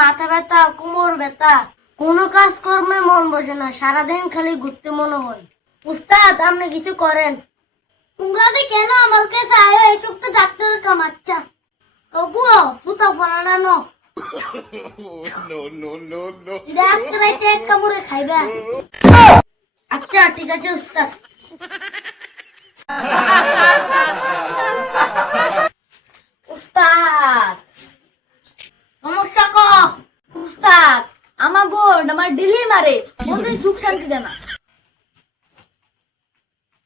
মাথা ব্যথা, কোমর ব্যথা, কোনো কাজ কর্মে মন বসে না, সারাদিন খালি ঘুরতে মনে হয়। উস্তাদ আপনি কিছু করেন। তোমরা যে কেন আমার কাছে আয়ো, এসব তো ডাক্তারের কাম। আচ্ছা তবুও সুতা ফলানা নো আজকে রাইতে এক কামড়ে খাইবা। আচ্ছা ঠিক আছে উস্তাদ। উস্তাদ সমস্যা ক? উস্তাদ আমার বোন আমার ডিলি মারে, মনে সুখ শান্তি দেয় না।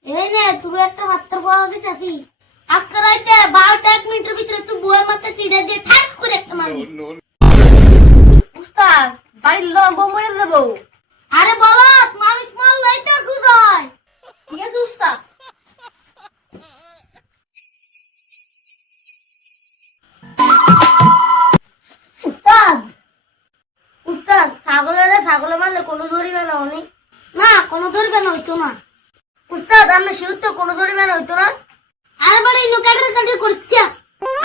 এই নে তুই একটা মাত্র পাওয়া দিতেছি, আজকে রাইতে 12টা 1 মিনিটের ভিতরে তুই বউয়ের মাথায় চিড়ে দিয়ে ঠাস করে একটা মারবি। উস্তাদ বাড়ির লোক বউ মরে দেবো। আরে বলো মানুষ মারলেই তো খুঁজয়। ঠিক আছে উস্তাদ। উস্তাদ উস্তাদ ছাগলে মারলে কোনো ধরিবে না অনেক? না কোনো ধরিবে না, হইতো না। উস্তাদ আমরা শিউর তো কোনো ধরিবে না, হইতো না। আরে বড় ইনো কাটার করছিস,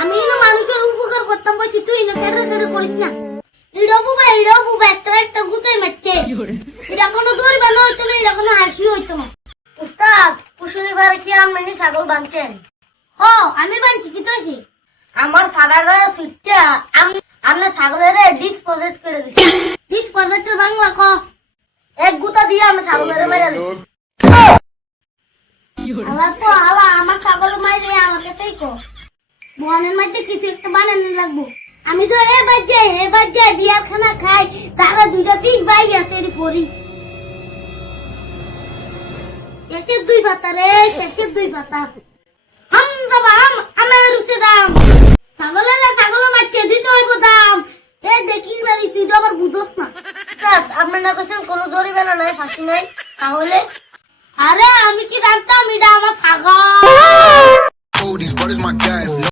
আমি ইনো মানুষের উপকার করতাম বলছি, তুই ইনো কাটার করিস না। ইডো বুবা একটা গুতাই মারছে, এটা কোনো ধরিবে না, হইতো না, এটা কোনো হাসি হইতো না। উস্তাদ কুশনিবার কি আপনি ছাগল বাঁধছেন? হ আমি বাঁধছি, কি তৈছি আমার ফাড়ারা সুইটটা আমরা ছাগলের ডিসপোজিট করে দিছি। ডিসপোজিটের বাংলা ক? এক গুতা দিয়ে আমরা ছাগলের মেরে দিছি। আমার ছাগল মাইরে আমার কাছেই কো, বনের মধ্যে কিছু একটা বানানো লাগবো। আমি তো এবার যাই বিয়ার খানা খাই, তারা 2টা ফিস ভাই আছে পরি। শেষের 2 পাতা রে, শেষের 2 পাতা। হাম বাবা হাম, আমার রুচে দাম। ছাগল মারছে, দিতে হইব দাম। এই দেখি লাগি তুই তো আবার বুঝোস না। আপনার না কাছে কোনো ধরিবে না, নাই ফাঁসি নাই তাহলে? আরে আমি কি জানতাম এটা আমার ছাগল।